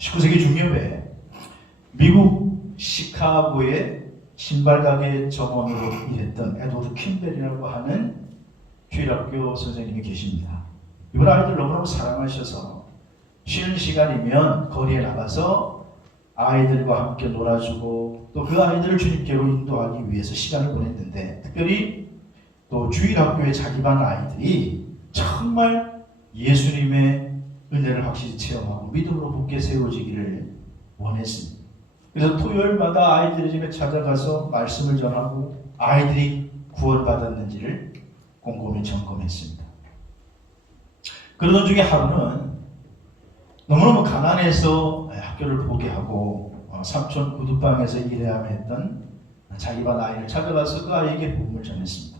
19세기 중엽에 미국 시카고의 신발가게 점원으로 일했던 에드워드 킴벨이라고 하는 주일학교 선생님이 계십니다. 이분 아이들 너무너무 사랑하셔서 쉬는 시간이면 거리에 나가서 아이들과 함께 놀아주고 또 그 아이들을 주님께로 인도하기 위해서 시간을 보냈는데, 특별히 또 주일학교의 자기 반 아이들이 정말 예수님의 은혜를 확실히 체험하고 믿음으로 굳게 세워지기를 원했습니다. 그래서 토요일마다 아이들의 집에 찾아가서 말씀을 전하고 아이들이 구원받았는지를 꼼꼼히 점검했습니다. 그러던 중에 하루는 너무너무 가난해서 학교를 포기하고 삼촌 구두방에서 일해야 했던 자기 반 아이를 찾아가서 그 아이에게 복음을 전했습니다.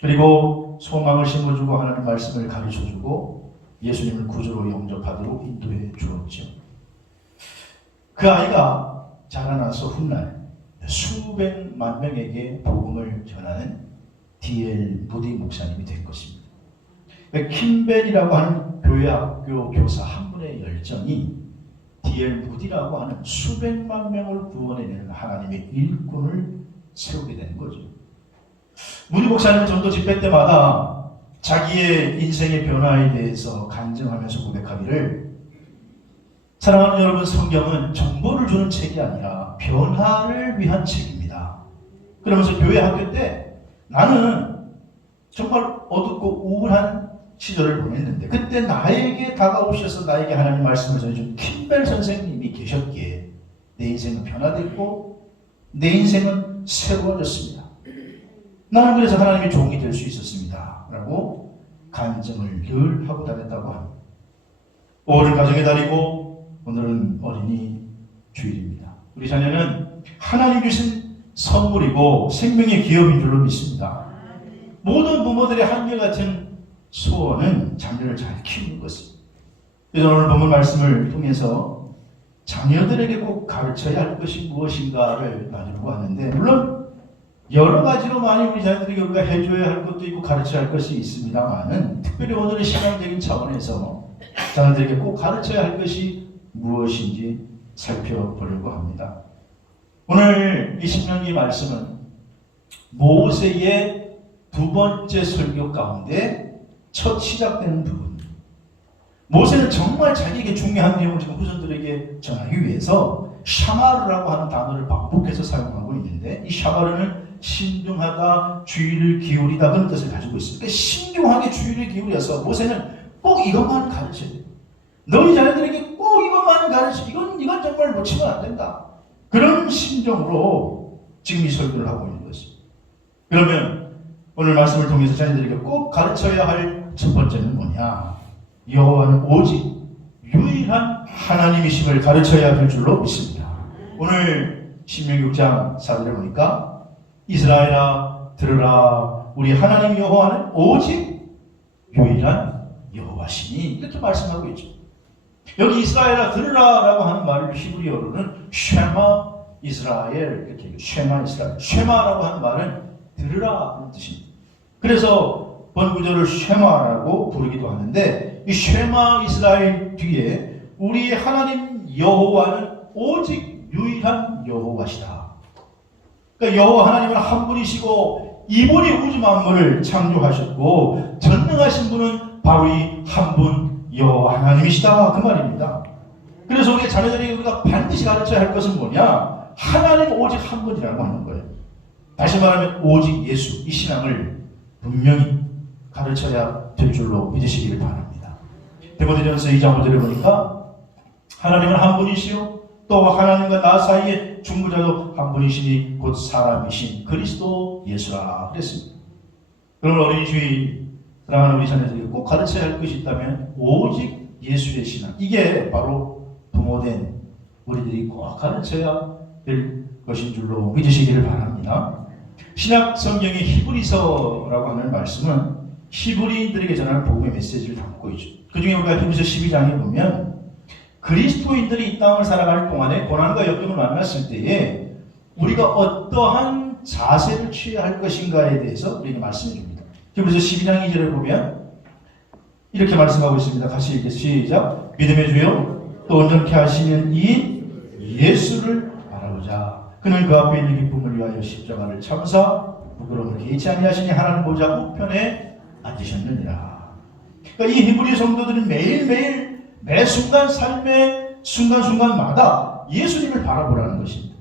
그리고 소망을 심어주고 하나님 말씀을 가르쳐주고 예수님을 구주로 영접하도록 인도해 주었죠. 그 아이가 자라나서 훗날 수백만 명에게 복음을 전하는 D.L. 무디 목사님이 된 것입니다. 킴벨이라고 하는 교회학교 교사 한 분의 열정이 D.L. 무디라고 하는 수백만 명을 구원해내는 하나님의 일꾼을 세우게 되는 거죠. 무디 목사님은 전도 집회 때마다 자기의 인생의 변화에 대해서 간증하면서 고백하기를, 사랑하는 여러분, 성경은 정보를 주는 책이 아니라 변화를 위한 책입니다. 그러면서 교회 학교 때 나는 정말 어둡고 우울한 시절을 보냈는데 그때 나에게 다가오셔서 나에게 하나님 말씀을 전해준 킴벨 선생님이 계셨기에 내 인생은 변화됐고 내 인생은 새로워졌습니다. 나는 그래서 하나님의 종이 될 수 있었습니다 라고 간증을 늘 하고 다녔다고 합니다. 5월은 가정의 달이고 오늘은 어린이 주일입니다. 우리 자녀는 하나님 주신 선물이고 생명의 기업인 줄로 믿습니다. 모든 부모들의 한결같은 소원은 자녀를 잘 키우는 것입니다. 그래서 오늘 본문 말씀을 통해서 자녀들에게 꼭 가르쳐야 할 것이 무엇인가를 나누려고 하는데, 물론 여러 가지로 많이 우리 자녀들에게 우리가 해줘야 할 것도 있고 가르쳐야 할 것이 있습니다만은, 특별히 오늘의 신앙적인 차원에서 자녀들에게 꼭 가르쳐야 할 것이 무엇인지 살펴보려고 합니다. 오늘 이 신명기 말씀은 모세의 두 번째 설교 가운데 첫 시작되는 부분입니다. 모세는 정말 자기에게 중요한 내용을 지금 후손들에게 전하기 위해서 샤마르라고 하는 단어를 반복해서 사용하고 있는데, 이 샤마르는 신중하다, 주의를 기울이다 그런 뜻을 가지고 있습니다. 그러니까 신중하게 주의를 기울여서 모세는 꼭 이것만 가르쳐야 돼요. 너희 자녀들에게 꼭 이것만 가르쳐. 이건 정말 놓치면 안 된다. 그런 심정으로 지금 이 설교를 하고 있는 것입니다. 그러면 오늘 말씀을 통해서 자녀들에게 꼭 가르쳐야 할 첫 번째는 뭐냐? 여호와는 오직 유일한 하나님이심을 가르쳐야 할 줄로 믿습니다. 오늘 신명기 6장 4절에 보니까 이스라엘아 들으라, 우리 하나님 여호와는 오직 유일한 여호와시니, 이렇게 말씀하고 있죠. 여기 이스라엘아 들으라라고 하는 말을 히브리어로는 쉐마 이스라엘, 이렇게 쉐마 이스라엘, 쉐마라고 하는 말은 들으라 하는 뜻입니다. 그래서 번구절을 쉐마라고 부르기도 하는데, 이 쉐마 이스라엘 뒤에 우리의 하나님 여호와는 오직 유일한 여호와시다. 그러니까 여호와 하나님은 한 분이시고 이분이 우주 만물을 창조하셨고 전능하신 분은 바로 이 한 분 여호와 하나님이시다, 그 말입니다. 그래서 우리 자녀들이 우리가 반드시 가르쳐야 할 것은 뭐냐? 하나님 오직 한 분이라고 하는 거예요. 다시 말하면 오직 예수, 이 신앙을 분명히 가르쳐야 될 줄로 믿으시기를 바랍니다. 디모데전서 2장 5절에 보니까 하나님은 한 분이시요 또 하나님과 나 사이에 중보자도 한 분이시니 곧 사람이신 그리스도 예수라 그랬습니다. 그러면 어린이 주일 사랑하는 우리 자녀들에게 꼭 가르쳐야 할 것이 있다면 오직 예수의 신앙, 이게 바로 부모된 우리들이 꼭 가르쳐야 될 것인 줄로 믿으시기를 바랍니다. 신약 성경의 히브리서라고 하는 말씀은 히브리인들에게 전하는 복음의 메시지를 담고 있죠. 그 중에 우리가 히브리서 12장에 보면 그리스도인들이 이 땅을 살아갈 동안에 고난과 역경을 만났을 때에 우리가 어떠한 자세를 취해야 할 것인가에 대해서 우리에게 말씀해 줍니다. 히브리서 12장 2절을 보면 이렇게 말씀하고 있습니다. 같이 읽겠습니다. 시작. 믿음의 주여 또 온전케 하시는 이 예수를 바라보자. 그는 그 앞에 있는 기쁨을 위하여 십자가를 참사 부끄러움을 개의치 아니하시니 하나님 보좌 우편에 앉으셨느니라. 그러니까 이 히브리 성도들은 매일매일 매 순간 삶의 순간순간마다 예수님을 바라보라는 것입니다.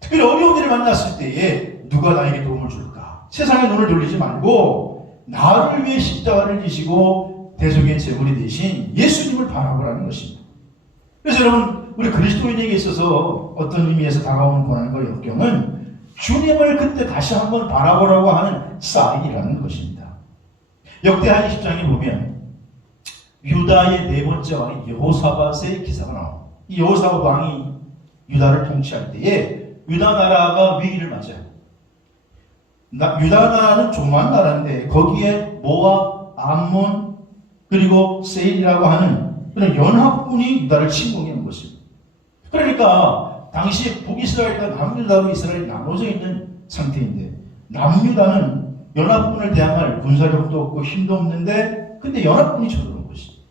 특별히 어려운 일을 만났을 때에 누가 나에게 도움을 줄까? 세상에 눈을 돌리지 말고 나를 위해 십자가를 지시고 대속의 제물이 되신 예수님을 바라보라는 것입니다. 그래서 여러분, 우리 그리스도인에게 있어서 어떤 의미에서 다가오는 고난과 역경은 주님을 그때 다시 한번 바라보라고 하는 사인이라는 것입니다. 역대하 20장에 보면 유다의 네 번째 왕이 여호사밧의 기사가 나옵니다. 이 여호사밧 왕이 유다를 통치할 때에 유다 나라가 위기를 맞아요. 유다 나라는 조그만 나라인데 거기에 모압, 암몬, 그리고 세일이라고 하는 그런 연합군이 유다를 침공한 것입니다. 그러니까 당시 북이스라엘과 남유다로 이스라엘이 나눠져 있는 상태인데 남유다는 연합군을 대항할 군사력도 없고 힘도 없는데 근데 연합군이 쳐들어온 것입니다.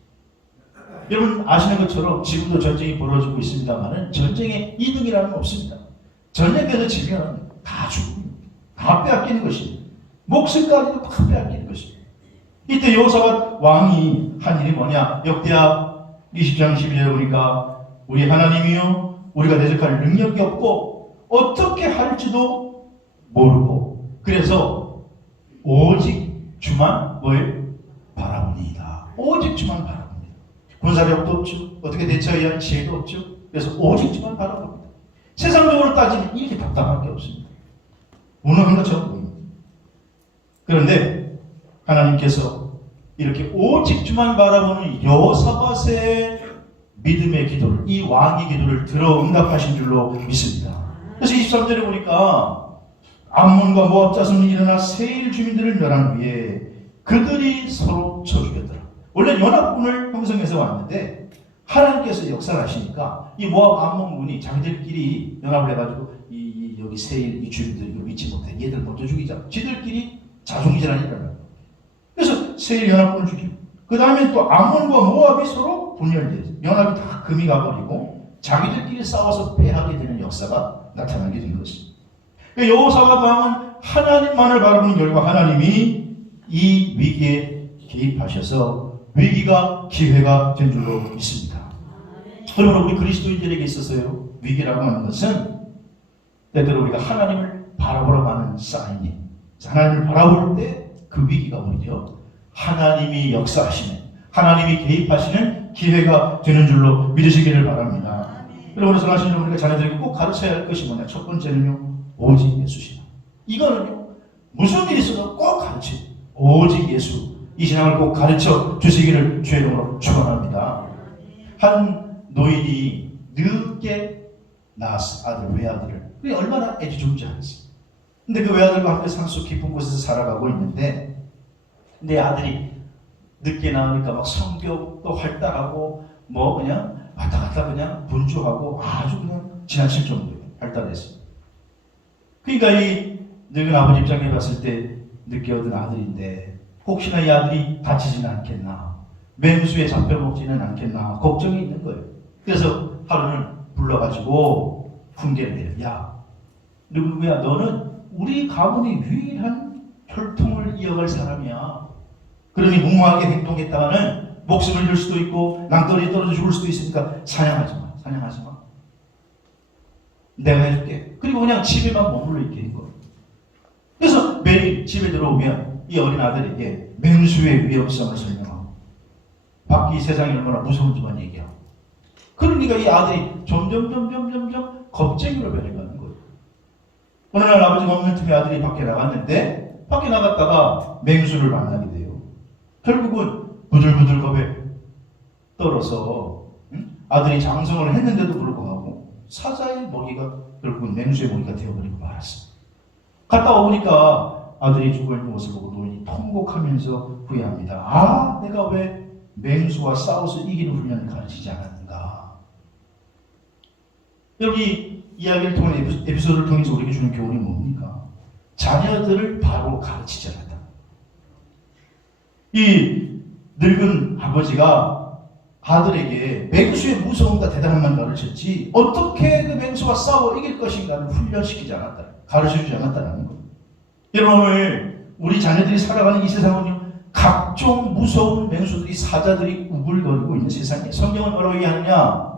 여러분 아시는 것처럼 지금도 전쟁이 벌어지고 있습니다만 전쟁에 2등이라는 건 없습니다. 전쟁에서 지면 다 죽습니다. 다 빼앗기는 것입니다. 목숨까지도 다 빼앗기는 것입니다. 이때 여호사밧 왕이 한 일이 뭐냐? 역대하 20장 12절에 보니까 우리 하나님이요 우리가 대적할 능력이 없고 어떻게 할지도 모르고 그래서 오직 주만 뭘 바라보니이다. 오직 주만 바라봅니다. 군사력도 없죠. 어떻게 대처해야 할 지혜도 없죠. 그래서 오직 주만 바라봅니다. 세상적으로 따지면 이렇게 답답할 게 없습니다. 무능한 것처럼 보입니다. 그런데 하나님께서 이렇게 오직 주만 바라보는 여호사밧의 믿음의 기도를, 이 왕의 기도를 들어 응답하신 줄로 믿습니다. 그래서 23절에 보니까 암몬과 모압 자손이 일어나 세일 주민들을 멸한 후에 그들이 서로 쳐 죽였더라. 원래 연합군을 형성해서 왔는데 하나님께서 역사를 하시니까 이 모압 암몬군이 자기들끼리 연합을 해가지고 여기 세일 이 주민들 이걸 믿지 못해 얘들 먼저 죽이자. 지들끼리 자중질환이라는. 그래서 세일 연합군을 죽이고 그 다음에 또 암몬과 모압이 서로 분열돼서 연합이 다 금이 가버리고 자기들끼리 싸워서 패하게 되는 역사가 나타나게 된 것입니다. 여호사밧 왕은 하나님만을 바라보는 결과 하나님이 이 위기에 개입하셔서 위기가 기회가 된 줄로 믿습니다. 그러므로 우리 그리스도인들에게 있어서요 위기라고 하는 것은 때때로 우리가 하나님을 바라보라고 하는 사인이 하나님을 바라볼 때 그 위기가 오히려 하나님이 역사하시는 하나님이 개입하시는 기회가 되는 줄로 믿으시기를 바랍니다. 여러분 사랑하시는 우리가 자녀들에게 꼭 가르쳐야 할 것이 뭐냐? 첫 번째는요 오직 예수시다. 이거는요 무슨 일이 있어도 꼭 가르쳐요. 오직 예수 이 신앙을 꼭 가르쳐 주시기를 주의 이름으로 축원합니다. 한 노인이 늦게 낳았어. 아들 외아들을. 그게 얼마나 애지중지 않았어. 근데 그 외아들과 함께 산속 깊은 곳에서 살아가고 있는데 내 아들이 늦게 나오니까 막 성격도 활달하고 뭐 그냥 왔다 갔다 그냥 분주하고 아주 그냥 지나칠 정도로 발달했어요. 그러니까 이 늙은 아버지 입장에 봤을 때 늦게 얻은 아들인데 혹시나 이 아들이 다치지는 않겠나 맹수에 잡혀먹지는 않겠나 걱정이 있는 거예요. 그래서 하루는 불러가지고 훈계를 해요. 야 누구야 너는 우리 가문의 유일한 혈통을 이어갈 사람이야. 그러니 무모하게 행동했다가는 목숨을 잃을 수도 있고 낭떠러지에 떨어져 죽을 수도 있으니까 사냥하지 마. 사냥하지 마. 내가 해줄게. 그리고 그냥 집에만 머물러 있게 한 거예요. 그래서 매일 집에 들어오면 이 어린 아들에게 맹수의 위험성을 설명하고 밖이 세상이 얼마나 무서운지만 얘기하고 그러니까 이 아들이 점점 겁쟁이로 변해가는 거예요. 어느 날 아버지가 없는 틈에 아들이 밖에 나갔는데 밖에 나갔다가 맹수를 만나게 돼요. 결국은 부들부들 겁에 떨어서 아들이 장성을 했는데도 불구하고 사자의 먹이가 결국은 맹수의 먹이가 되어버리고 말았어요. 갔다 오니까 아들이 죽어있는 모습을 보고 노인이 통곡하면서 후회합니다. 아 내가 왜 맹수와 싸워서 이기는 훈련을 가르치지 않았는가. 여기 이야기를 통해 에피소드를 통해서 우리에게 주는 교훈이 뭡니까? 자녀들을 바로 가르치지 않았다. 이 늙은 아버지가 아들에게 맹수의 무서움과 대단함만 가르쳤지 어떻게 그 맹수와 싸워 이길 것인가를 훈련시키지 않았다. 가르쳐주지 않았다는 것. 여러분 오늘 우리 자녀들이 살아가는 이 세상은요. 각종 무서운 맹수들이 사자들이 우글거리고 있는 세상이에요. 성경은 뭐라고 얘기하느냐.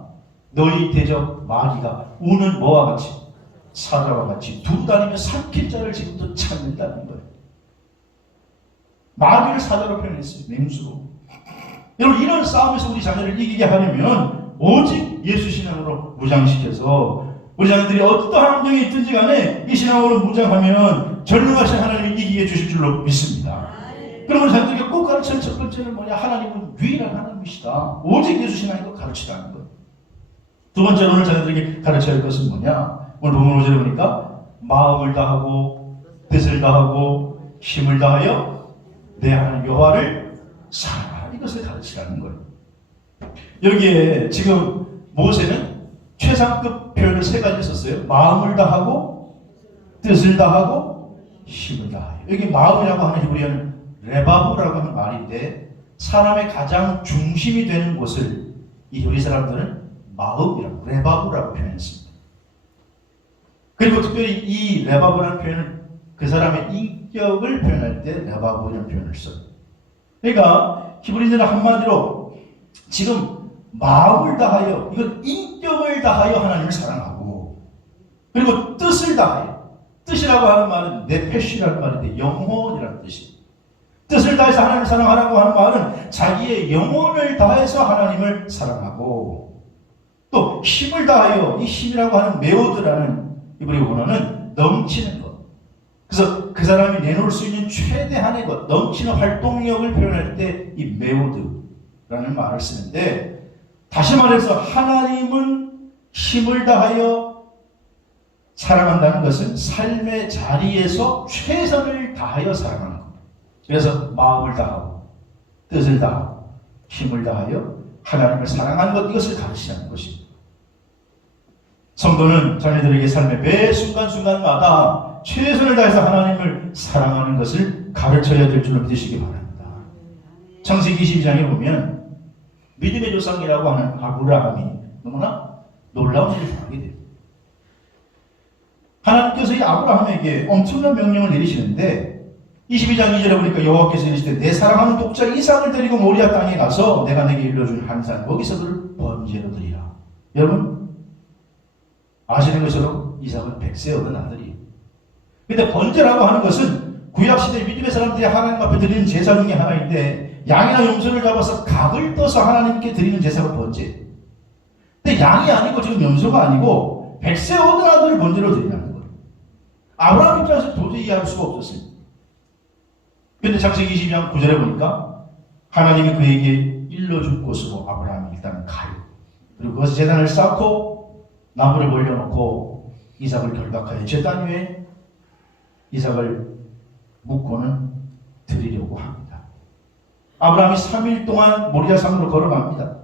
너희 대적 마귀가 우는 뭐와 같이 사자와 같이 두루 다니며 삼킬 자를 지금부터 찾는다는 거예요. 마귀를 사자로 표현했어요. 맹수로. 여러분 이런 싸움에서 우리 자녀를 이기게 하려면 오직 예수 신앙으로 무장시켜서 우리 자녀들이 어떠한 환경에 있든지 간에 이 신앙으로 무장하면 전능하신 하나님이 이기게 해주실 줄로 믿습니다. 그럼 우리 자녀들에게 꼭 가르치는 첫 번째는 뭐냐. 하나님은 유일한 하나님이시다. 오직 예수 신앙으로 가르치라는 거예요. 두 번째로 오늘 자녀들에게 가르쳐야 할 것은 뭐냐. 오늘 본문 5절에 보니까 마음을 다하고 뜻을 다하고 힘을 다하여 내 하나님 여호와를 사랑하라. 이것을 가르치라는 거예요. 여기에 지금 모세는 최상급 표현을 세 가지 썼어요. 마음을 다하고 뜻을 다하고 힘을 다하여. 여기 마음이라고 하는 히브리어는 레바브라고 하는 말인데 사람의 가장 중심이 되는 곳을 이 히브리 사람들은 마음이라고 레바브라고 표현했습니다. 그리고 특별히 이 레바브라는 표현은 그 사람의 인격을 표현할 때 레바브라는 표현을 써요. 그러니까 히브리인들은 한마디로 지금 마음을 다하여 이건 인격을 다하여 하나님을 사랑하고 그리고 뜻을 다하여 뜻이라고 하는 말은 네페시라는 말인데 영혼이라는 뜻이에요. 뜻을 다해서 하나님을 사랑하라고 하는 말은 자기의 영혼을 다해서 하나님을 사랑하고 또 힘을 다하여 이 힘이라고 하는 메오드라는 히브리 원어는 넘치는 것. 그래서 그 사람이 내놓을 수 있는 최대한의 것, 넘치는 활동력을 표현할 때 이 메오드라는 말을 쓰는데 다시 말해서 하나님은 힘을 다하여 사랑한다는 것은 삶의 자리에서 최선을 다하여 사랑하는 겁니다. 그래서 마음을 다하고 뜻을 다하고 힘을 다하여 하나님을 사랑하는 것 이것을 가르치는 것입니다. 성도는 자녀들에게 삶의 매 순간순간마다 최선을 다해서 하나님을 사랑하는 것을 가르쳐야 될 줄로 믿으시기 바랍니다. 창세기 22장에 보면 믿음의 조상이라고 하는 아브라함이 너무나 놀라운 일을 당하게 됩니다. 하나님께서 이 아브라함에게 엄청난 명령을 내리시는데 22장 2절에 보니까 여호와께서 이르시되 내 사랑하는 독자 이삭을 데리고 모리아 땅에 가서 내가 내게 일러준 한 산 거기서 그를 번제로 드리라. 여러분 아시는 것처럼 이삭은 100세 얻은 아들이에요. 근데 번제라고 하는 것은 구약시대 믿음의 사람들이 하나님 앞에 드리는 제사 중에 하나인데 양이나 염소를 잡아서 각을 떠서 하나님께 드리는 제사가 번제. 근데 양이 아니고 지금 염소가 아니고 100세 얻은 아들을 번제로 드리라는 거예요. 아브라함 입장에서 도저히 이해할 수가 없었습니다. 근데 창세기 22장 9절에 보니까 하나님이 그에게 일러준 곳으로 아브라함이 일단 가요. 그리고 그것을 제단을 쌓고 나무를 벌려놓고 이삭을 결박하여 제단 위에 이삭을 묻고는 드리려고 합니다. 아브라함이 3일 동안 모리아 산으로 걸어갑니다.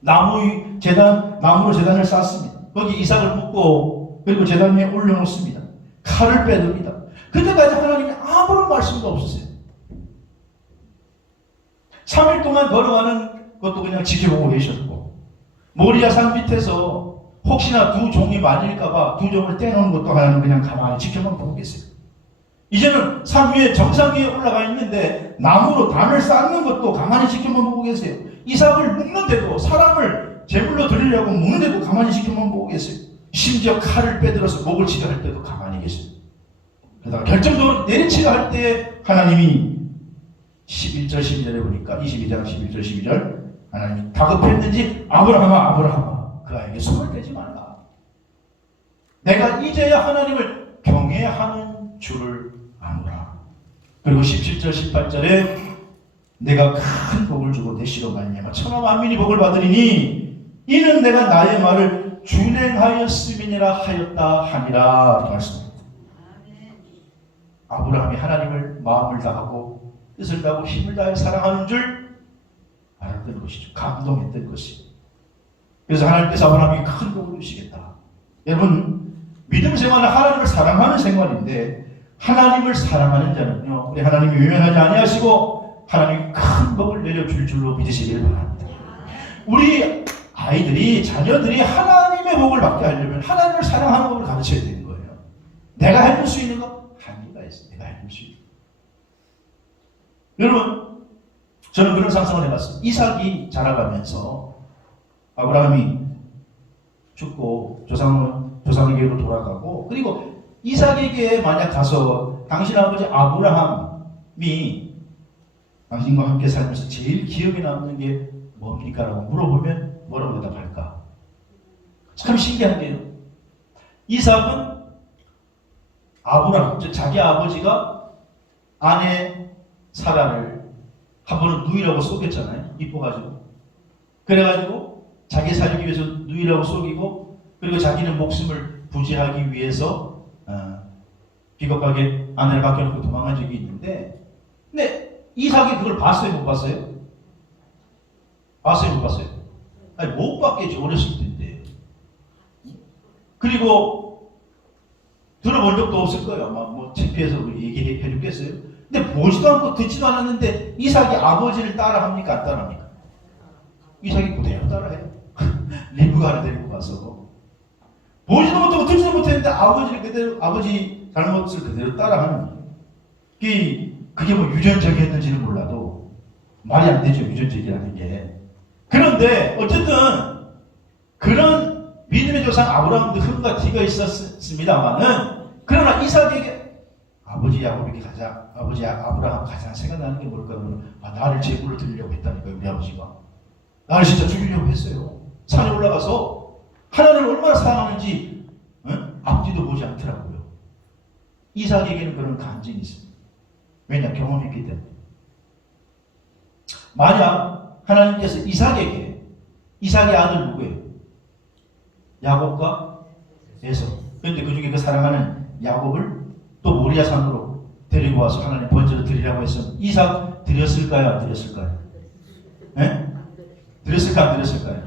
나무로 제단을 쌓습니다. 거기 이삭을 묻고 그리고 제단 위에 올려놓습니다. 칼을 빼듭니다. 그때까지 하나님이 아무런 말씀도 없었어요. 3일 동안 걸어가는 것도 그냥 지켜보고 계셨고 모리아 산 밑에서 혹시나 두 종이 말릴까봐 두 종을 떼놓은 것도 하나님 그냥 가만히 지켜만 보고 계세요. 이제는 산 위에 정상 위에 올라가 있는데 나무로 단을 쌓는 것도 가만히 지켜만 보고 계세요. 이삭을 묶는데도 사람을 제물로 드리려고 묶는데도 가만히 지켜만 보고 계세요. 심지어 칼을 빼들어서 목을 치려 할 때도 가만히 계세요. 그러다가 결정적으로 내리치려 할 때 하나님이 11절 12절에 보니까 22장 11절 12절 하나님이 다급했는지 아브라함아 그 아이에게 손을 떼지 말라. 내가 이제야 하나님을 경외하는 줄을 아노라. 그리고 17절 18절에 내가 큰 복을 주고 내 씨로 말미암아 천하 만민이 복을 받으리니 이는 내가 나의 말을 준행하였음이니라 하였다 하니라 이렇게 말씀합니다. 아브라함이 하나님을 마음을 다하고 뜻을 다하고 힘을 다해 사랑하는 줄 알았던 것이죠. 감동했던 것이죠. 그래서 하나님께서 아브라함에게 큰 복을 주시겠다. 여러분 믿음 생활은 하나님을 사랑하는 생활인데 하나님을 사랑하는 자는요 우리 하나님이 외면하지 아니하시고 하나님이 큰 복을 내려줄 줄로 믿으시기를 바랍니다. 우리 아이들이, 자녀들이 하나님의 복을 받게 하려면 하나님을 사랑하는 법을 가르쳐야 되는 거예요. 내가 해줄 수 있는 거 한계가 있어. 내가 해줄 수 있는 거. 여러분, 저는 그런 상상을 해봤어요. 이삭이 자라가면서 아브라함이 죽고 조상에게로 돌아가고, 그리고 이삭에게 만약 가서 당신 아버지 아브라함이 당신과 함께 살면서 제일 기억에 남는 게 뭡니까? 라고 물어보면 뭐라고 대답할까? 참 신기한 게요. 이삭은 아브라함, 자기 아버지가 아내 사라를 한 번은 누이라고 속였잖아요. 이뻐가지고. 그래가지고 자기 살기 위해서 누이라고 속이고, 그리고 자기는 목숨을 부지하기 위해서 비겁하게 아내를 맡겨놓고 도망간 적이 있는데, 근데 이삭이 그걸 봤어요? 못 봤어요? 봤어요? 못 봤어요? 아니, 못 봤겠죠. 어렸을 때인데. 그리고 들어본 적도 없을 거예요. 아마 뭐 창피해서 얘기해 주겠어요? 근데 보지도 않고 듣지도 않았는데 이삭이 아버지를 따라합니까? 안 따라합니까? 이삭이 그대로 따라해요. 리브가를 데리고 가서. 보지도 못하고 듣지도 못했는데 아버지를 그대로, 아버지 잘못을 그대로 따라하는 거예요. 그게 뭐 유전적이었는지는 몰라도 말이 안 되죠. 유전적이라는 게. 그런데 어쨌든 그런 믿음의 조상 아브라함도 흠과 티가 있었습니다만은, 그러나 이삭에게 아버지 야곱에게 가장, 아버지 아브라함 가장 생각나는 게 뭘까? 그러면 나를 제물로 드리려고 했다니까요. 우리 아버지가 나를 진짜 죽이려고 했어요. 산에 올라가서 하나님을 얼마나 사랑하는지 앞뒤도 보지 않더라고요. 이삭에게는 그런 간증이 있습니다. 왜냐? 경험했기 때문에. 만약 하나님께서 이삭에게, 이삭의 아들 누구예요? 야곱과 에서. 그런데 그 중에 그 사랑하는 야곱을 또 모리아산으로 데리고 와서 하나님 번제로 드리라고 했으면 이삭 드렸을까요? 안 드렸을까요? 네? 드렸을까? 안 드렸을까요?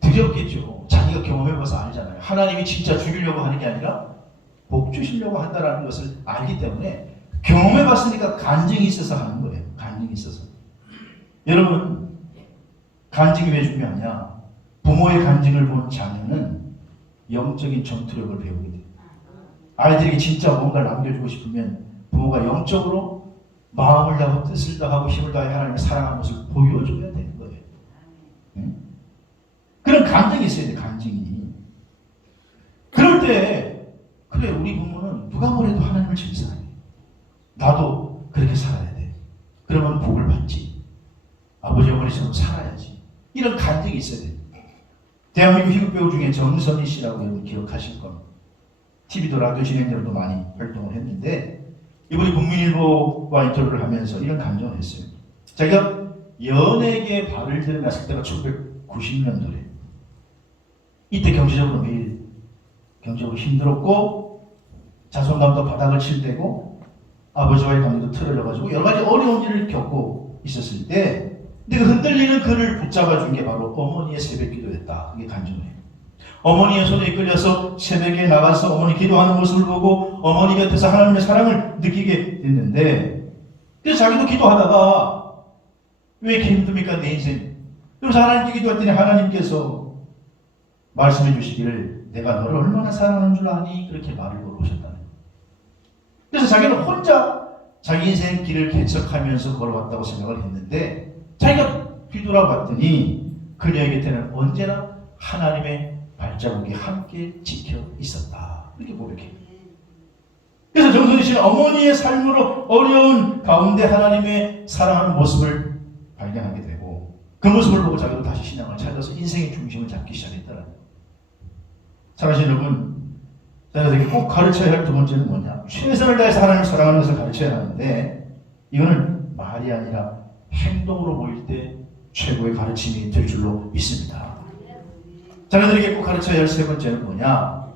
드렸겠죠. 자기가 경험해봐서 알잖아요. 하나님이 진짜 죽이려고 하는 게 아니라 복 주시려고 한다는 것을 알기 때문에 경험해봤으니까 간증이 있어서 하는 거예요. 간증이 있어서. 여러분, 간증이 왜 중요하냐? 부모의 간증을 본 자녀는 영적인 전투력을 배우게 돼요. 아이들에게 진짜 뭔가를 남겨주고 싶으면 부모가 영적으로 마음을 다하고 뜻을 다하고 힘을 다해 하나님을 사랑하는 것을 보여줘야 되는 거예요. 응? 그런 간증이 있어야 돼요. 간증이. 그럴 때 그래, 우리 부모는 누가 뭐래도 하나님을 제일 사랑해. 나도 그렇게 살아야 돼. 그러면 복을 받지. 아버지 어머니처럼 살아야지. 이런 간증이 있어야 돼요. 대한민국 희극 배우 중에 정선희 씨라고 여러분 기억하실 겁니다. TV도 라디오 진행자로도 많이 활동을 했는데, 이분이 국민일보와 인터뷰를 하면서 이런 감정을 했어요. 자기가 연예계에 발을 들여놨을 때가 1990년도래. 이때 경제적으로 매일 경제적으로 힘들었고 자존감도 바닥을 칠 때고 아버지와의 관계도 틀어져가지고 여러 가지 어려운 일을 겪고 있었을 때, 근데 그 흔들리는 그를 붙잡아 준 게 바로 어머니의 새벽 기도였다. 그게 간증이에요. 어머니의 손에 이끌려서 새벽에 나가서 어머니 기도하는 모습을 보고 어머니 곁에서 하나님의 사랑을 느끼게 됐는데, 그래서 자기도 기도하다가 왜 이렇게 힘듭니까? 내 인생. 그래서 하나님께 기도했더니 하나님께서 말씀해 주시기를 내가 너를 얼마나 사랑하는 줄 아니? 그렇게 말을 걸어오셨다는 거예요. 그래서 자기는 혼자 자기 인생 길을 개척하면서 걸어왔다고 생각을 했는데, 자기가 뒤돌아봤더니 그녀의 곁에는 언제나 하나님의 발자국이 함께 지켜 있었다. 이렇게 고백해요. 그래서 정선희 씨는 어머니의 삶으로 어려운 가운데 하나님의 사랑하는 모습을 발견하게 되고, 그 모습을 보고 자기도 다시 신앙을 찾아서 인생의 중심을 잡기 시작했다는 거예요. 사랑하시는 여러분, 자녀들에게 꼭 가르쳐야 할 두 번째는 뭐냐? 최선을 다해서 하나님을 사랑하는 것을 가르쳐야 하는데, 이거는 말이 아니라 행동으로 보일 때 최고의 가르침이 될 줄로 믿습니다. 자녀들에게 꼭 가르쳐야 할 세 번째는 뭐냐?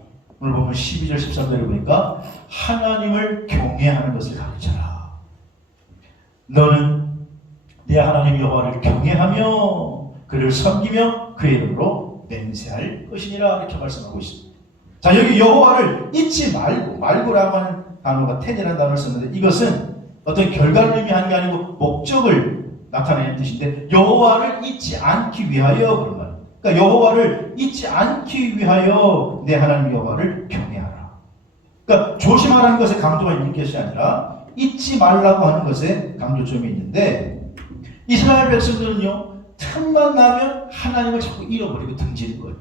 오늘 보면 12절 13절을 보니까 하나님을 경외하는 것을 가르쳐라. 너는 내 하나님 여호와를 경외하며 그를 섬기며 그의 이름으로 맹세할 것이니라. 이렇게 말씀하고 있습니다. 자, 여기 여호와를 잊지 말고라고 하는 단어가 텐이라는 단어를 썼는데, 이것은 어떤 결과를 의미하는 게 아니고 목적을 나타내는 뜻인데 여호와를 잊지 않기 위하여 그런 말. 그러니까 여호와를 잊지 않기 위하여 내 하나님 여호와를 경외하라. 그러니까 조심하라는 것에 강조가 있는 것이 아니라 잊지 말라고 하는 것에 강조점이 있는데 이스라엘 백성들은요 틈만 나면 하나님을 자꾸 잃어버리고 등지는 거예요.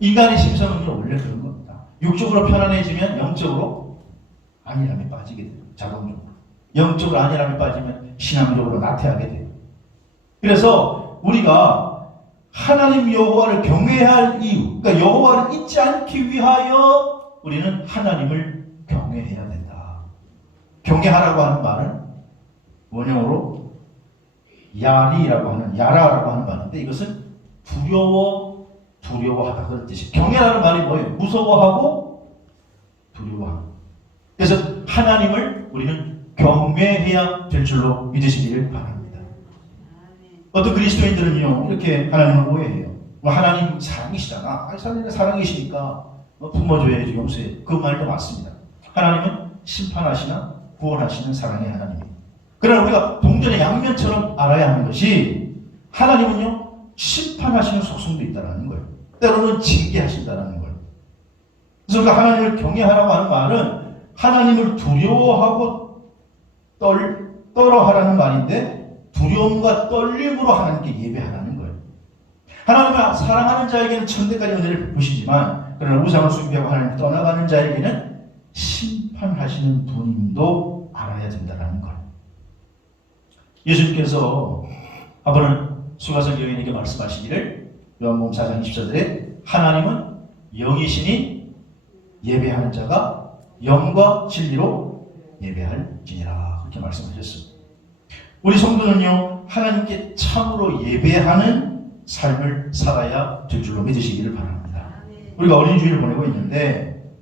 인간의 심성은요 원래 그런 겁니다. 육적으로 편안해지면 영적으로 안일함에 빠지게 돼요. 자동적으로. 영적으로 안일함에 빠지면 신앙적으로 나태하게 돼요. 그래서 우리가 하나님 여호와를 경외할 이유, 그러니까 여호와를 잊지 않기 위하여 우리는 하나님을 경외해야 된다. 경외하라고 하는 말은 원형으로 야라라고 하는 말인데 이것은 두려워하다 그런 뜻이에요. 경외라는 말이 뭐예요? 무서워하고 두려워하는. 그래서 하나님을 우리는 경외해야 될 줄로 믿으시기를 바랍니다. 어떤 그리스도인들은요 이렇게 하나님을 오해해요. 하나님 사랑이시잖아. 하나님 사랑이시니까 부모 줘야지 용서해. 그 말도 맞습니다. 하나님은 심판하시나 구원하시는 사랑의 하나님입니다. 그러나 우리가 동전의 양면처럼 알아야 하는 것이 하나님은요 심판하시는 속성도 있다는 거예요. 때로는 징계하신다는 거예요. 그래서 우리가 하나님을 경외하라고 하는 말은 하나님을 두려워하고 떨어하라는 말인데 두려움과 떨림으로 하나님께 예배하라는 거예요. 하나님을 사랑하는 자에게는 천대까지 은혜를 베푸시지만 그러나 우상을 숭배하고 하나님을 떠나가는 자에게는 심판하시는 분임도 알아야 된다는 거예요. 예수님께서 아버는 수가성 여인에게 말씀하시기를 요한복음 4장 24절에 하나님은 영이시니 예배하는 자가 영과 진리로 예배할지니라 그렇게 말씀하셨습니다. 우리 성도는요 하나님께 참으로 예배하는 삶을 살아야 될 줄로 믿으시기를 바랍니다. 우리가 어린 주일을 보내고 있는데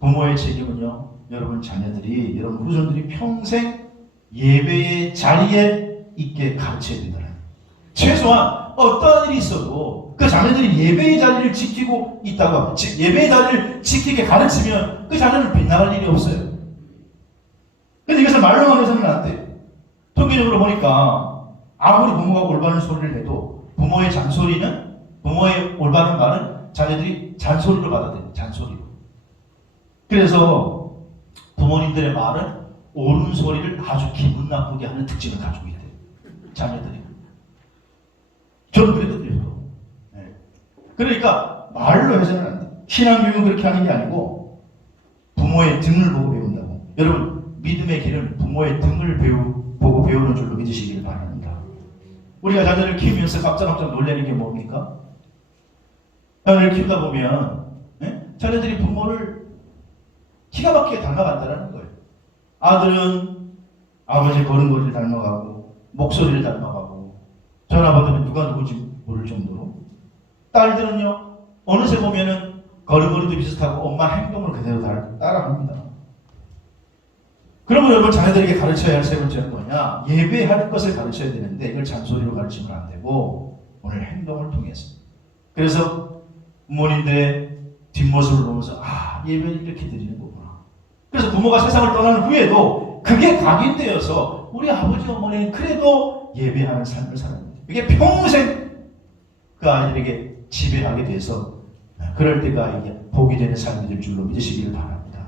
부모의 책임은요 여러분 자녀들이 여러분 후손들이 평생 예배의 자리에 있게 가르쳐야 된다는 최소한 어떠한 일이 있어도 그 자녀들이 예배의 자리를 지키고 있다고 즉 예배의 자리를 지키게 가르치면 그 자녀는 빗나갈 일이 없어요. 근데 이것을 말로만 해서는 안 돼요. 통계적으로 보니까 아무리 부모가 올바른 소리를 해도 부모의 잔소리는 부모의 올바른 말은 자녀들이 잔소리로 받아들여요. 잔소리로. 그래서 부모님들의 말은 옳은 소리를 아주 기분 나쁘게 하는 특징을 가지고 있대요. 자녀들이. 저는 그랬거든요. 네. 그러니까 말로 해서는 안 돼요. 신앙교육은 그렇게 하는 게 아니고 부모의 등을 보고 배운다고. 여러분 믿음의 길은 부모의 등을 보고 배우는 줄로 믿으시길 바랍니다. 우리가 자녀를 키우면서 깜짝깜짝 놀라는 게 뭡니까? 자녀를 키우다 보면 자녀들이 부모를 기가 막히게 닮아간다는 거예요. 아들은 아버지 걸음걸이를 닮아가고 목소리를 닮아가고 전화 받으면 누가 누군지 모를 정도로 딸들은요 어느새 보면은 걸음걸이도 비슷하고 엄마 행동을 그대로 따라합니다. 그러면 여러분 자녀들에게 가르쳐야 할 세 번째는 뭐냐? 예배할 것을 가르쳐야 되는데 이걸 잔소리로 가르치면 안 되고 오늘 행동을 통해서. 그래서 부모님들의 뒷모습을 보면서 예배를 이렇게 드리는 거구나. 그래서 부모가 세상을 떠난 후에도 그게 각인되어서 우리 아버지 어머니는 그래도 예배하는 삶을 살아갑니다. 이게 평생 그 아이들에게 지배하게 돼서 그럴 때가 이게 복이 되는 삶이 될 줄로 믿으시기를 바랍니다.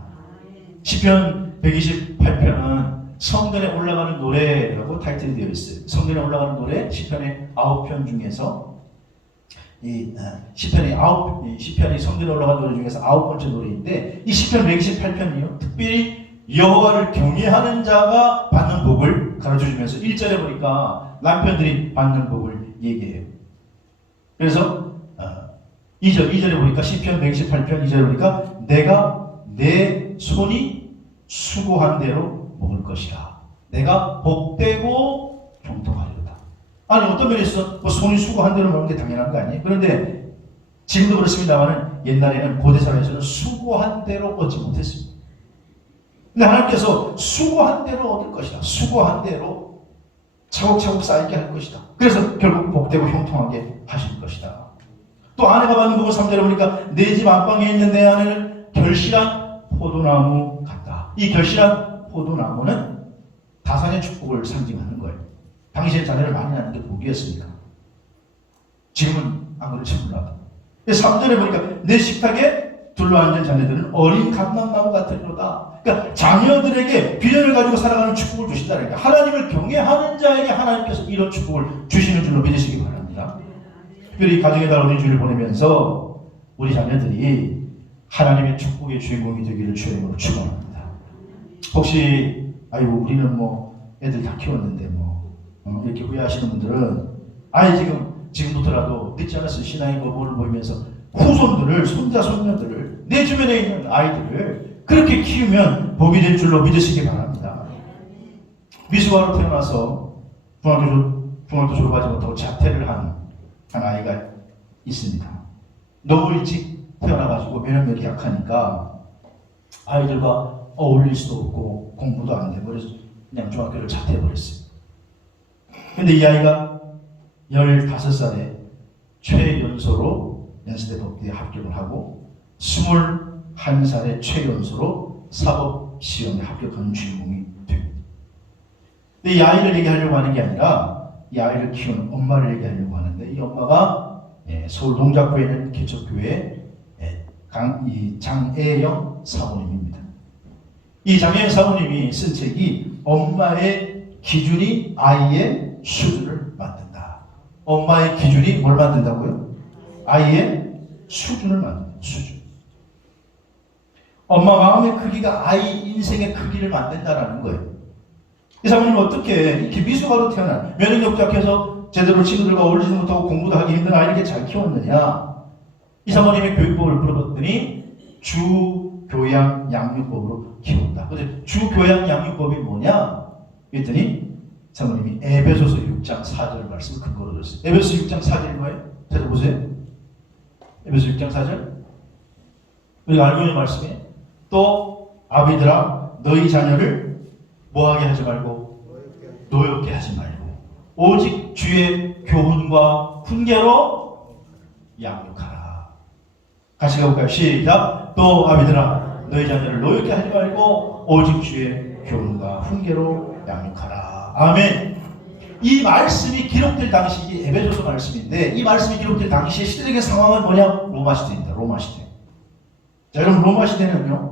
시편 128편은 성전에 올라가는 노래라고 타이틀이 되어 있어요. 성전에 올라가는 노래 시편의 9편 중에서 이 시편이 성전에 올라가는 노래 중에서 9번째 노래인데 이 시편 128편이요 특별히 여호와를 경외하는 자가 받는 복을 가르쳐주면서 1절에 보니까 남편들이 받는 복을 얘기해요. 그래서 2절에 보니까 시편 128편 2절에 보니까 내가 내 손이 수고한 대로 먹을 것이라. 내가 복되고 형통하리로다. 아니 어떤 면에 있어서 손이 수고한 대로 먹는 게 당연한 거 아니에요? 그런데 지금도 그렇습니다만 옛날에는 고대 사회에서는 수고한 대로 얻지 못했습니다. 근데 하나님께서 수고한 대로 얻을 것이다. 수고한 대로 차곡차곡 쌓이게 할 것이다. 그래서 결국 복되고 형통하게 하실 것이다. 또 아내가 받는 복을 3절에 보니까 내 집 안방에 있는 내 아내는 결실한 포도나무 같다. 이 결실한 포도나무는 다산의 축복을 상징하는 거예요. 당시에 자녀를 많이 낳는 게 복이었습니다. 지금은 안 그럴지 몰라도. 3절에 보니까 내 식탁에 둘러앉은 자녀들은 어린 감람나무 같으리로다. 그러니까 자녀들에게 비전을 가지고 살아가는 축복을 주신다는 거예요. 하나님을 경외하는 자에게 하나님께서 이런 축복을 주시는 줄로 믿으시기 바랍니다. 특별히 가정의 달 어린이주일을 보내면서 우리 자녀들이 하나님의 축복의 주인공이 되기를 주의 이름으로 축원합니다. 혹시 아이고 우리는 뭐 애들 다 키웠는데 뭐 이렇게 후회하시는 분들은 지금부터라도 늦지 않았을 신앙의 모범을 보이면서 후손들을, 손자, 손녀들을, 내 주변에 있는 아이들을 그렇게 키우면 복이 될 줄로 믿으시기 바랍니다. 미숙아로 태어나서 중학교 졸업하지 못하고 자퇴를 한 아이가 있습니다. 너무 일찍 태어나가지고 면역력이 약하니까 아이들과 어울릴 수도 없고 공부도 안 돼. 그래서 그냥 중학교를 자퇴해버렸어요. 근데 이 아이가 15살에 최연소로 연세대 법대에 합격을 하고 21살에 최연소로 사법시험에 합격하는 주인공이 됩니다. 근데 이 아이를 얘기하려고 하는 게 아니라 이 아이를 키우는 엄마를 얘기하려고 하는데 이 엄마가 서울 동작구에 있는 개척교회 장애영 사모님입니다. 이 장애영 사모님이 쓴 책이 엄마의 기준이 아이의 수준을 만든다. 엄마의 기준이 뭘 만든다고요? 아이의 수준을 만든다. 수준. 엄마 마음의 크기가 아이 인생의 크기를 만든다라는 거예요. 이 사모님은 어떻게 이렇게 미숙아로 태어난 면역력 약해서 제대로 친구들과 어울리지 못하고 공부도 하기 힘든 아이를 이렇게 잘 키웠느냐? 이 사모님의 교육법을 물어봤더니 주교양 양육법으로 키웠다. 근데 주교양 양육법이 뭐냐? 그랬더니 사모님이 에베소서 6장 4절 말씀을 근거로 들었어요. 에베소서 6장 4절이 뭐예요? 찾아보세요. 에베소서 6장 4절. 우리가 알고 있는 말씀이에요. 또 아비들아 너희 자녀를 뭐하게 하지 말고 노엽게 하지 말고 오직 주의 교훈과 훈계로 양육하라. 같이 가볼까요? 시작. 또 아비들아 너희 자녀를 노엽게 하지 말고 오직 주의 교훈과 훈계로 양육하라. 아멘. 이 말씀이 기록될 당시 이 에베소서 말씀인데 이 말씀이 기록될 당시의 시대적인 상황은 뭐냐? 로마 시대입니다. 로마 시대. 자, 여러분 로마 시대는요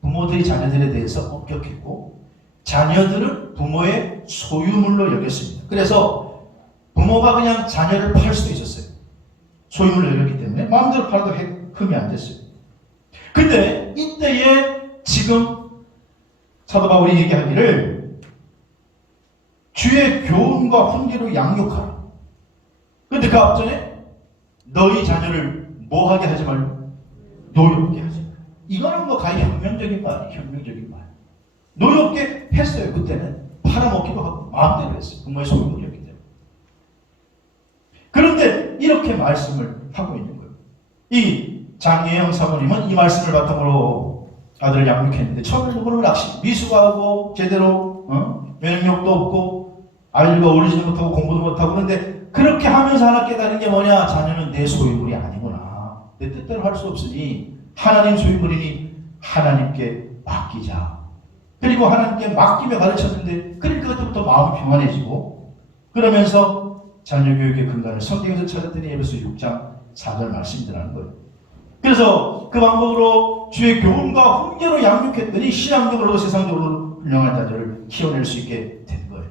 부모들이 자녀들에 대해서 엄격했고 자녀들은 부모의 소유물로 여겼습니다. 그래서 부모가 그냥 자녀를 팔 수도 있었어요. 소유물로 여겼기 때문에 마음대로 팔아도 흠이 안 됐어요. 근데 이때에 지금 사도 바울이 얘기하기를 주의 교훈과 훈계로 양육하라. 근데 그 앞전에 너희 자녀를 뭐하게 하지 말고 노엽게 하지 말고. 이거는 뭐 가히 혁명적인 말이에요. 혁명적인 말. 노엽게 했어요. 그때는 팔아먹기도 하고 마음대로 했어요. 부모의 소유물이었기 때문에. 그런데 이렇게 말씀을 하고 있는 거예요. 이 장혜영 사모님은 이 말씀을 바탕으로 아들을 양육했는데 처음에 너무너무 미숙하고 제대로 면역력도 없고 아이들과 어울리지도 못하고 공부도 못하고 그런데 그렇게 하면서 하나 깨달은 게 뭐냐? 자녀는 내 소유물이 아니구나. 내 뜻대로 할 수 없으니 하나님 소유물이니 하나님께 맡기자. 그리고 하나님께 맡기며 가르쳤는데 그러니까 그때부터 마음이 평안해지고 그러면서 자녀 교육의 근간을 성경에서 찾았더니 에베소 6장 4절 말씀이라는 거예요. 그래서 그 방법으로 주의 교훈과 훈계로 양육했더니 신앙적으로도 세상적으로도 훌륭한 자녀를 키워낼 수 있게 된 거예요.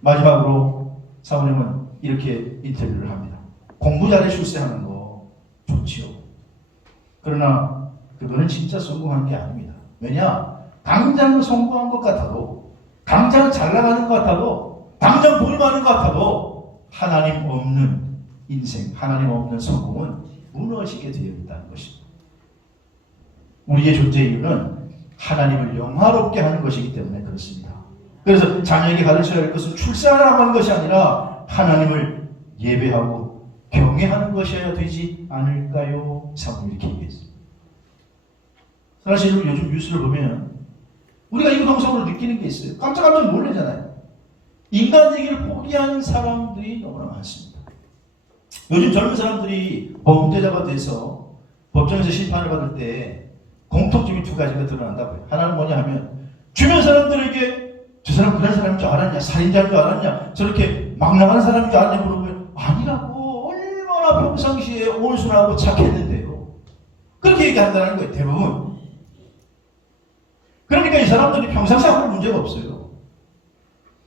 마지막으로 사모님은 이렇게 인터뷰를 합니다. 공부 잘해 출세하는 거 좋지요. 그러나 그거는 진짜 성공한 게 아닙니다. 왜냐? 당장 성공한 것 같아도 당장 잘 나가는 것 같아도 당장 돈 많은 것 같아도 하나님 없는 인생, 하나님 없는 성공은 무너지게 되어 있다는 것입니다. 우리의 존재 이유는 하나님을 영화롭게 하는 것이기 때문에 그렇습니다. 그래서 자녀에게 가르쳐야 할 것은 출세하라고 하는 것이 아니라 하나님을 예배하고 경외하는 것이어야 되지 않을까요? 사모님 이렇게 얘기했습니다. 사실 요즘 뉴스를 보면 우리가 이구동성으로 느끼는 게 있어요. 깜짝깜짝 놀라잖아요. 인간되기를 포기한 사람들이 너무나 많습니다. 요즘 젊은 사람들이 범죄자가 돼서 법정에서 심판을 받을 때 공통점이 두 가지가 드러난다고요. 하나는 뭐냐 하면 주변 사람들에게 저 사람 그런 사람인 줄 알았냐? 살인자인 줄 알았냐? 저렇게 막 나가는 사람인 줄 알았냐? 물어보면 아니라고. 얼마나 평상시에 온순하고 착했는데요. 그렇게 얘기한다는 거예요, 대부분. 그러니까 이 사람들이 평상시에 아무 문제가 없어요.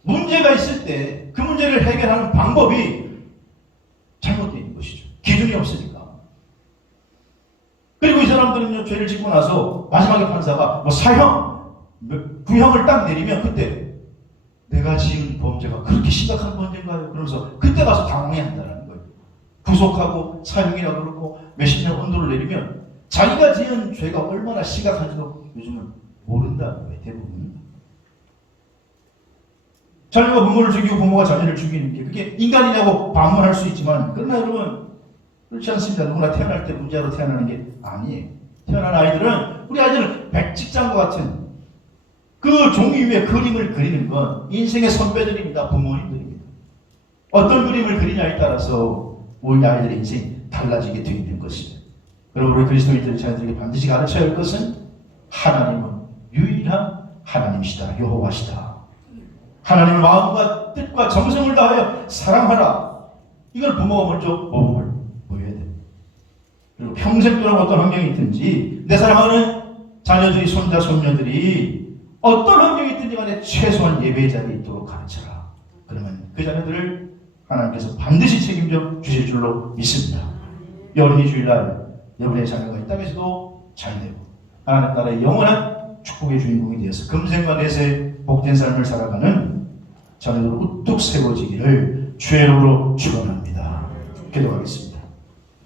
문제가 있을 때 그 문제를 해결하는 방법이 잘못되어 있는 것이죠. 기준이 없으니까. 그리고 이 사람들은요, 죄를 짓고 나서 마지막에 판사가 뭐 사형, 구형을 딱 내리면 그때 내가 지은 범죄가 그렇게 심각한 범죄인가요? 그러면서 그때 가서 당황해한다는 거예요. 구속하고 사형이라 그러고 몇십 년 언도를 내리면 자기가 지은 죄가 얼마나 심각한지도 요즘은 모른다는 거예요, 대부분. 자녀가 부모를 죽이고 부모가 자녀를 죽이는 게 그게 인간이냐고 반문할 수 있지만, 그러나 여러분 그렇지 않습니다. 누구나 태어날 때 문제로 태어나는 게 아니에요. 태어난 아이들은, 우리 아이들은 백직장과 같은 그 종이 위에 그림을 그리는 건 인생의 선배들입니다. 부모님들입니다. 어떤 그림을 그리냐에 따라서 우리 아이들의 인생이 달라지게 되어 있는 것입니다. 여러분, 우리 그리스도인들의 자녀들에게 반드시 가르쳐야 할 것은 하나님은 유일한 하나님이시다. 여호와시다. 하나님을 마음과 뜻과 정성을 다하여 사랑하라. 이걸 부모가 먼저 모범을 보여야 됩니다. 그리고 평생 동안 어떤 환경이 있든지 내 사랑하는 자녀들이, 손자, 손녀들이 어떤 환경이 있든지 간에 최소한 예배의 자리에 있도록 가르쳐라. 그러면 그 자녀들을 하나님께서 반드시 책임져 주실 줄로 믿습니다. 어린이 주일날 여러분의 자녀가 이 땅에서도 잘 되고 하나님 나라의 영원한 축복의 주인공이 되어서 금생과 내세 복된 삶을 살아가는 자녀들 우뚝 세워지기를 주의 이름으로 축원합니다. 기도하겠습니다.